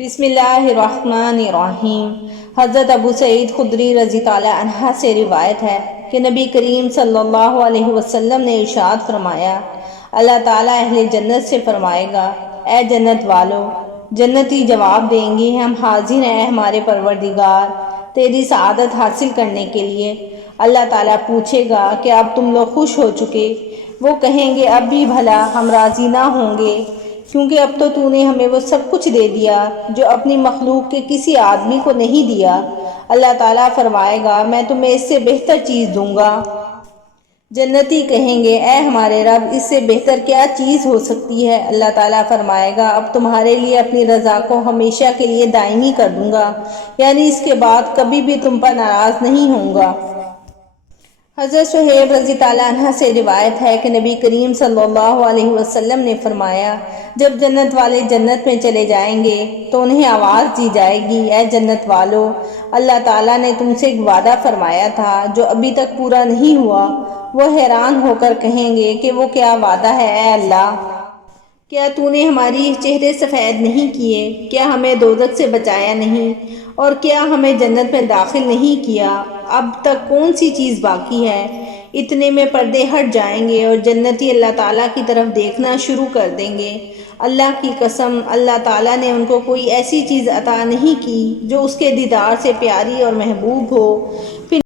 بسم اللہ الرحمن الرحیم۔ حضرت ابو سعید خدری رضی تعالیٰ عنہ سے روایت ہے کہ نبی کریم صلی اللہ علیہ وسلم نے ارشاد فرمایا، اللہ تعالیٰ اہل جنت سے فرمائے گا، اے جنت والو۔ جنتی جواب دیں گے، ہم حاضر ہیں ہمارے پروردگار تیری سعادت حاصل کرنے کے لیے۔ اللہ تعالیٰ پوچھے گا کہ اب تم لوگ خوش ہو چکے؟ وہ کہیں گے اب بھی بھلا ہم راضی نہ ہوں گے، کیونکہ اب تو نے ہمیں وہ سب کچھ دے دیا جو اپنی مخلوق کے کسی آدمی کو نہیں دیا۔ اللہ تعالیٰ فرمائے گا، میں تمہیں اس سے بہتر چیز دوں گا۔ جنتی کہیں گے، اے ہمارے رب، اس سے بہتر کیا چیز ہو سکتی ہے؟ اللہ تعالیٰ فرمائے گا، اب تمہارے لیے اپنی رضا کو ہمیشہ کے لیے دائمی کر دوں گا، یعنی اس کے بعد کبھی بھی تم پر ناراض نہیں ہوں گا۔ حضرت صہیب رضی تعالیٰ عنہ سے روایت ہے کہ نبی کریم صلی اللہ علیہ وسلم نے فرمایا، جب جنت والے جنت میں چلے جائیں گے تو انہیں آواز دی جائے گی، اے جنت والو، اللہ تعالیٰ نے تم سے ایک وعدہ فرمایا تھا جو ابھی تک پورا نہیں ہوا۔ وہ حیران ہو کر کہیں گے کہ وہ کیا وعدہ ہے اے اللہ؟ کیا نے ہماری چہرے سفید نہیں کیے؟ کیا ہمیں دوزخ سے بچایا نہیں؟ اور کیا ہمیں جنت میں داخل نہیں کیا؟ اب تک کون سی چیز باقی ہے؟ اتنے میں پردے ہٹ جائیں گے اور جنتی اللہ تعالیٰ کی طرف دیکھنا شروع کر دیں گے۔ اللہ کی قسم، اللہ تعالیٰ نے ان کو کوئی ایسی چیز عطا نہیں کی جو اس کے دیدار سے پیاری اور محبوب ہو۔